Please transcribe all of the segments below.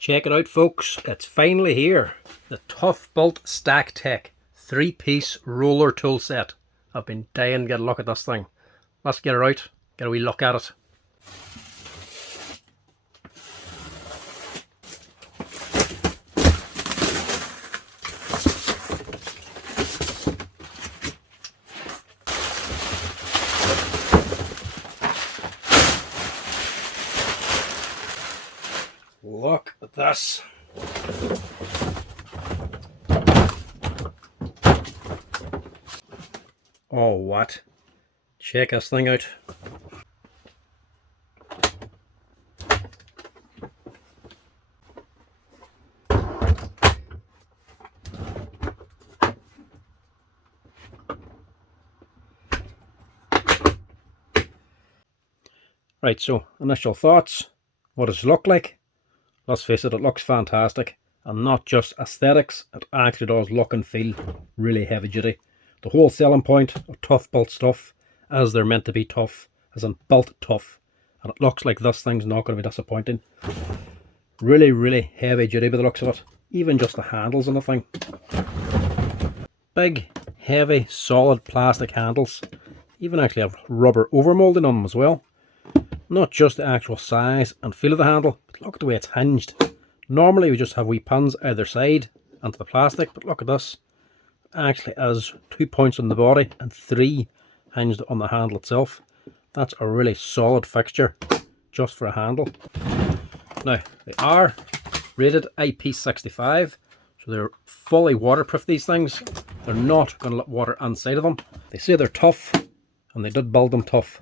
Check it out, folks. It's finally here. The Toughbuilt Stacktech 3-piece roller tool set. I've been dying to get a look at this thing. Let's get it out, get a wee look at it. Look at this. Oh, what? Check this thing out. Right, so initial thoughts. What does it look like? Let's face it, it looks fantastic. And not just aesthetics, it actually does look and feel really heavy duty. The whole selling point of Toughbuilt stuff is they're meant to be tough, as in built tough. And it looks like this thing's not going to be disappointing. Really heavy duty by the looks of it. Even just the handles on the thing. Big, heavy, solid plastic handles. Even actually have rubber overmolding on them as well. Not just the actual size and feel of the handle, but look at the way it's hinged. Normally we just have wee pins either side onto the plastic, but look at this. It actually has 2 points on the body and 3 hinged on the handle itself. That's a really solid fixture just for a handle. Now, they are rated IP65, so they're fully waterproof, these things. They're not going to let water inside of them. They say they're tough, and they did build them tough.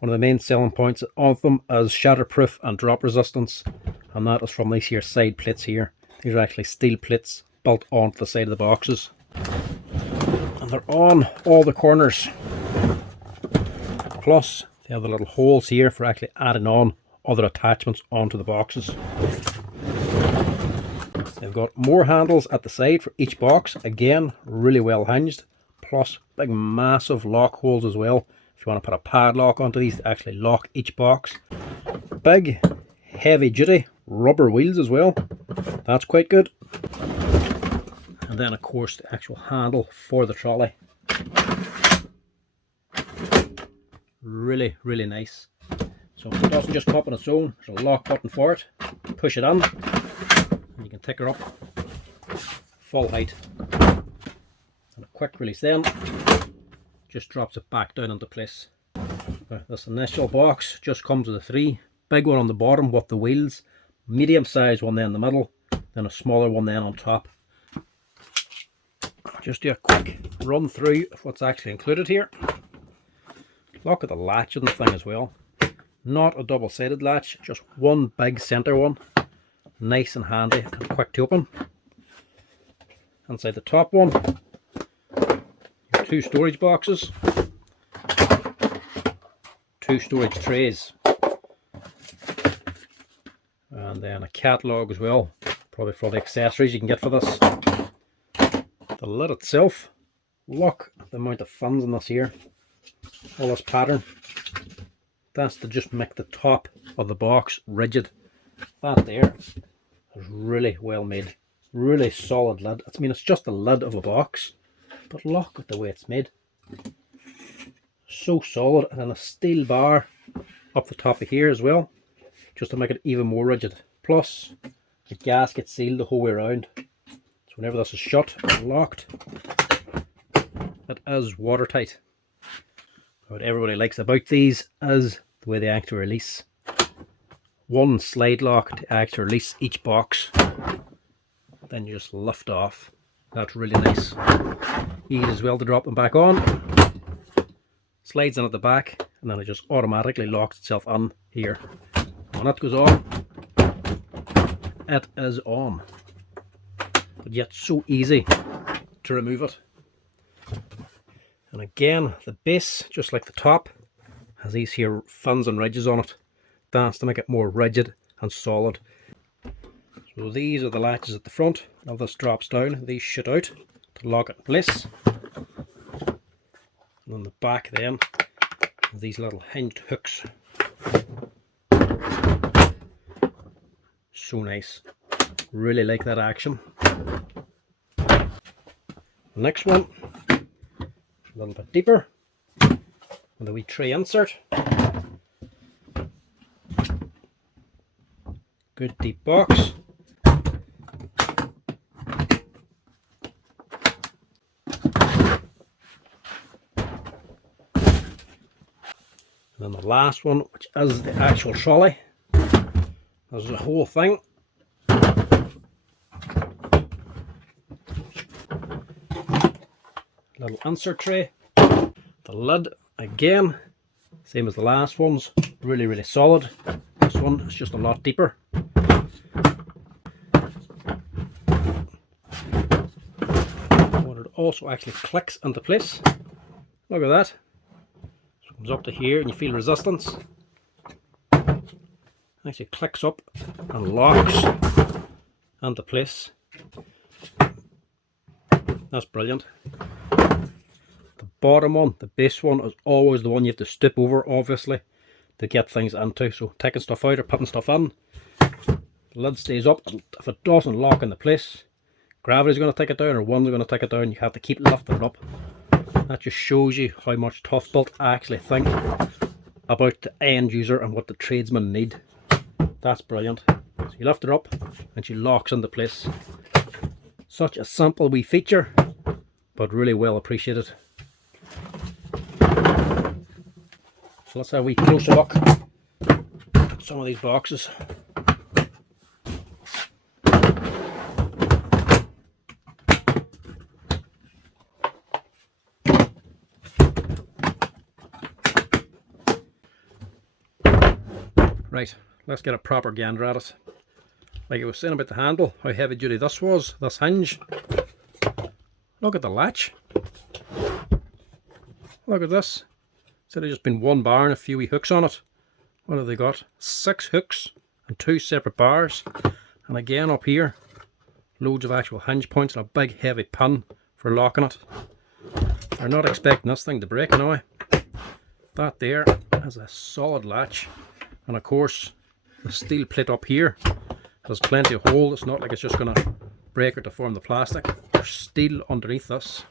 One of the main selling points of them is shatterproof and drop resistance, and that is from these here side plates here. These are actually steel plates built onto the side of the boxes, and they're on all the corners. Plus they have the little holes here for actually adding on other attachments onto the boxes. They've got more handles at the side for each box, again really well hinged, plus big massive lock holes as well. If you want to put a padlock onto these to actually lock each box. Big, heavy duty rubber wheels as well. That's quite good. And then of course the actual handle for the trolley. Really nice. So it doesn't just come up on its own. There's a lock button for it. Push it on and you can take her up full height. And a quick release then. Just drops it back down into place. This initial box just comes with a 3. Big one on the bottom with the wheels, medium sized one there in the middle, then a smaller one then on top. Just do a quick run through of what's actually included here. Look at the latch on the thing as well. Not a double-sided latch, just one big center one. Nice and handy and quick to open. Inside the top one, 2 storage boxes, 2 storage trays, and then a catalogue as well, probably for the accessories you can get for this. The lid itself, look at the amount of fans in this here, all this pattern. That's to just make the top of the box rigid. That there is really well made, really solid lid. I mean, it's just the lid of a box. But look at the way it's made. So solid, and then a steel bar up the top of here as well, just to make it even more rigid. Plus, the gasket sealed the whole way around. So whenever this is shut and locked, it is watertight. What everybody likes about these is the way they actually release. One slide lock to actually release each box. Then you just lift off. That's really nice. Easy as well to drop them back on. Slides in at the back, and then it just automatically locks itself on here. When that goes on, it is on. But yet so easy to remove it. And again, the base, just like the top, has these here fins and ridges on it. That's to make it more rigid and solid. So these are the latches at the front. Now this drops down, these shoot out to lock it in place. And on the back then, these little hinged hooks. So so nice. Really like that action. The next one, a little bit deeper, with a wee tray insert. Good deep box. And then the last one, which is the actual trolley. There's the whole thing. Little insert tray. The lid, again, same as the last ones, really, really solid. This one is just a lot deeper. It also actually clicks into place. Look at that. So it comes up to here and you feel resistance. Actually clicks up and locks into place. That's brilliant. The bottom one, the base one, is always the one you have to stoop over, obviously, to get things into. So taking stuff out or putting stuff in, the lid stays up. If it doesn't lock into place, gravity's going to take it down or one's going to take it down. You have to keep lifting it up. That just shows you how much Toughbuilt actually think about the end user and what the tradesmen need. That's brilliant. So you lift it up and she locks into place. Such a simple wee feature, but really well appreciated. So let's have a wee closer look at some of these boxes. Right, let's get a proper gander at it. Like I was saying about the handle, how heavy duty this was, this hinge. Look at the latch. Look at this. Instead of just been one bar and a few wee hooks on it, what have they got? 6 hooks and 2 separate bars. And again up here, loads of actual hinge points and a big heavy pin for locking it. They're not expecting this thing to break now. That there is a solid latch. And of course, the steel plate up here has plenty of hole. It's not like it's just going to break or deform the plastic. There's steel underneath this.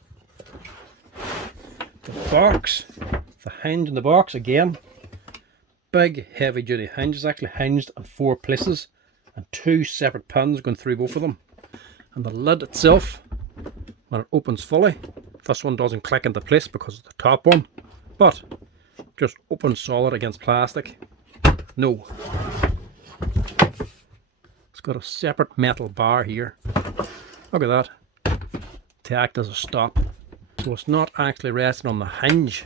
The box, the hinge in the box, again, big heavy duty hinge. It's actually hinged in 4 places and 2 separate pins going through both of them. And the lid itself, when it opens fully, this one doesn't click into place because it's the top one, but just opens solid against plastic. No. It's got a separate metal bar here. Look at that. To act as a stop. So it's not actually resting on the hinge.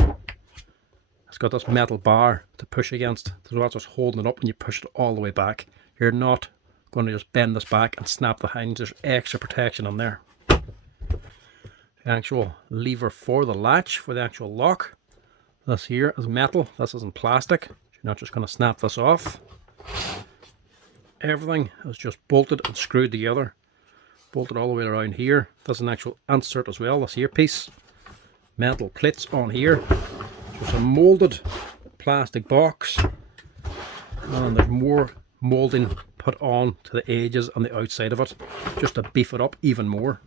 It's got this metal bar to push against. So that's what's holding it up when you push it all the way back. You're not going to just bend this back and snap the hinge. There's extra protection on there. The actual lever for the latch, for the actual lock. This here is metal. This isn't plastic. You're not just going to snap this off. Everything is just bolted and screwed together. Bolted all the way around here. There's an actual insert as well, this earpiece. Metal plates on here. There's a moulded plastic box. And there's more moulding put on to the edges and the outside of it, just to beef it up even more.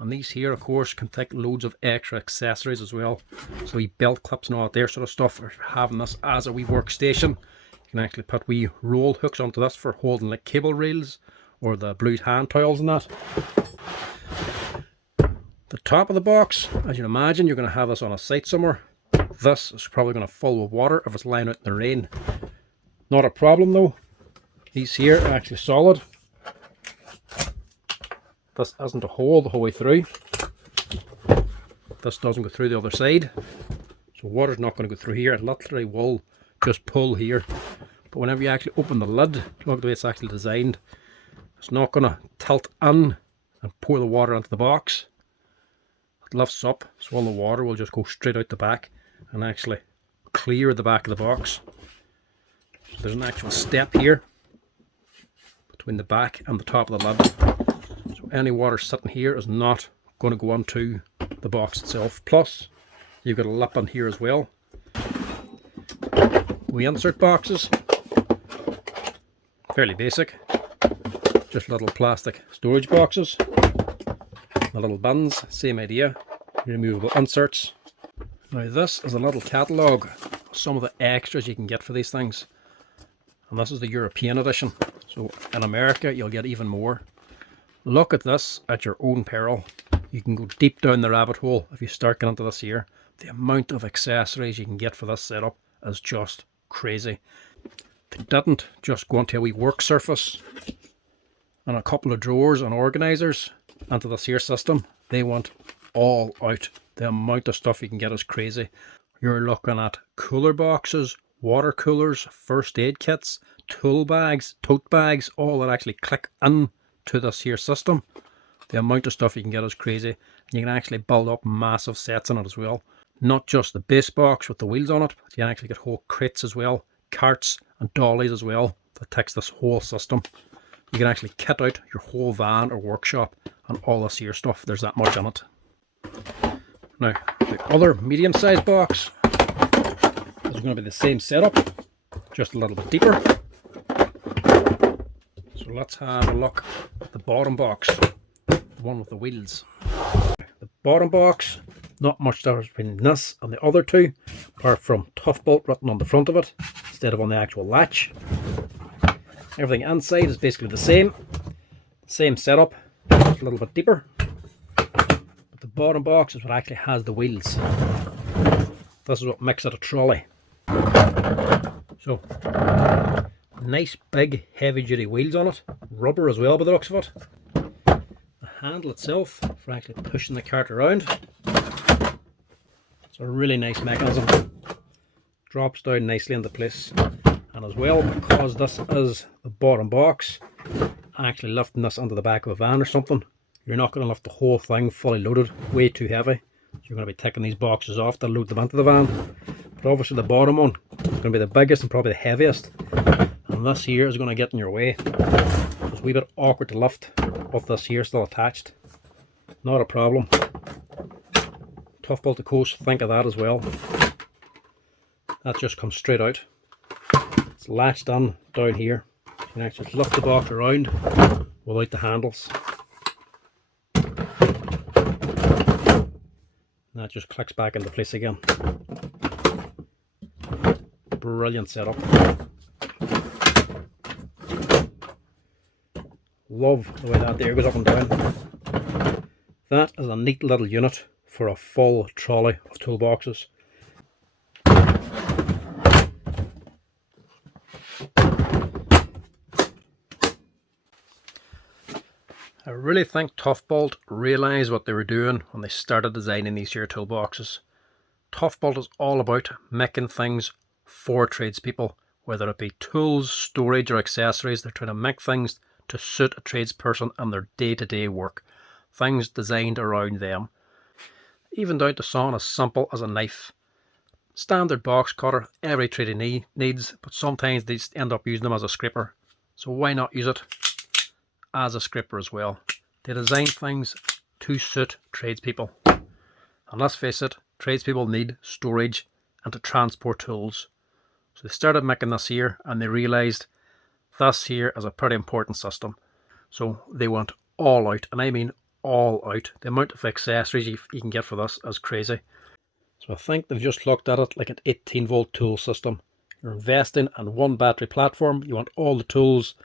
And these here, of course, can take loads of extra accessories as well. So wee belt clips and all that there sort of stuff. Or having this as a wee workstation, you can actually put wee roll hooks onto this for holding like cable reels or the blue hand towels and that. The top of the box, as you can imagine, you're going to have this on a site somewhere. This is probably going to fill with water if it's lying out in the rain. Not a problem though. These here are actually solid. This isn't a hole the whole way through. This doesn't go through the other side. So water's not going to go through here. It literally will just pull here. But whenever you actually open the lid, look at the way it's actually designed. It's not going to tilt in and pour the water into the box. It lifts up, so all the water will just go straight out the back and actually clear the back of the box. So there's an actual step here between the back and the top of the lid. So any water sitting here is not going to go onto the box itself. Plus, you've got a lip on here as well. We insert boxes. fairly basic. Just little plastic storage boxes. The little bins, same idea. Removable inserts. Now this is a little catalogue of some of the extras you can get for these things. And this is the European edition. So in America you'll get even more. Look at this at your own peril. You can go deep down the rabbit hole if you start getting into this here. The amount of accessories you can get for this setup is just crazy. They didn't just go into a wee work surface and a couple of drawers and organisers into this here system. They went all out. The amount of stuff you can get is crazy. You're looking at cooler boxes, water coolers, first aid kits, tool bags, tote bags, all that actually click in to this here system. The amount of stuff you can get is crazy. You can actually build up massive sets in it as well. Not just the base box with the wheels on it, but you can actually get whole crates as well, carts and dollies as well that takes this whole system. You can actually kit out your whole van or workshop and all this here stuff. There's that much in it. Now, the other medium-sized box is going to be the same setup, just a little bit deeper. So let's have a look at the bottom box, the one with the wheels. The bottom box, not much difference between this and the other two, apart from Toughbuilt written on the front of it instead of on the actual latch. Everything inside is basically the same setup, just a little bit deeper. But the bottom box is what actually has the wheels. This is what makes it a trolley. So, nice big heavy duty wheels on it, rubber as well by the looks of it. The handle itself for actually pushing the cart around. It's a really nice mechanism. Drops down nicely into place. And as well, because this is the bottom box, actually lifting this onto the back of a van or something, you're not going to lift the whole thing fully loaded, way too heavy. So you're going to be taking these boxes off to load them into the van. But obviously the bottom one is going to be the biggest and probably the heaviest. And this here is going to get in your way. It's a wee bit awkward to lift with this here still attached. Not a problem. Toughbuilt the coast, think of that as well. That just comes straight out. It's latched on down here. You can actually lift the box around without the handles. And that just clicks back into place again. Brilliant setup. Love the way that there goes up and down. That is a neat little unit for a full trolley of toolboxes. I really think Toughbuilt realised what they were doing when they started designing these here toolboxes. Toughbuilt is all about making things for tradespeople, whether it be tools, storage or accessories. They're trying to make things to suit a tradesperson and their day-to-day work. Things designed around them. Even down to something as simple as a knife. Standard box cutter, every tradie needs, but sometimes they just end up using them as a scraper. So why not use it as a scraper as well? They design things to suit tradespeople. And let's face it, tradespeople need storage and to transport tools. So they started making this here and they realised this here is a pretty important system. So they went all out, and I mean all out. The amount of accessories you can get for this is crazy. So I think they've just looked at it like an 18-volt tool system. You're investing in one battery platform. You want all the tools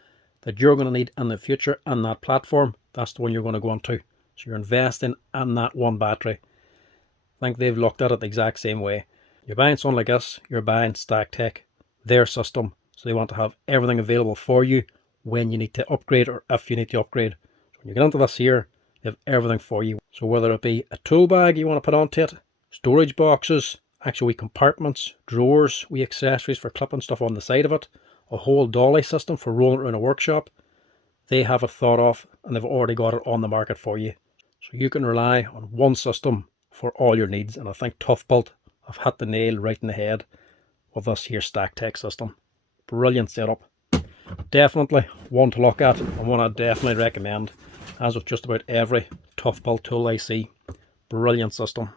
that you're going to need in the future on that platform. That's the one you're going to go onto. So you're investing in that one battery. I think they've looked at it the exact same way. You're buying something like this, you're buying Stacktech, their system. So they want to have everything available for you when you need to upgrade or if you need to upgrade. So when you get into this here, they have everything for you. So whether it be a tool bag you want to put onto it, storage boxes, actual wee compartments, drawers, wee accessories for clipping stuff on the side of it, a whole dolly system for rolling around a workshop, they have it thought of and they've already got it on the market for you. So you can rely on one system for all your needs, and I think Toughbuilt have hit the nail right in the head with this here Stacktech system. Brilliant setup. Definitely one to look at and one I definitely recommend, as with just about every Toughbuilt tool I see. Brilliant system.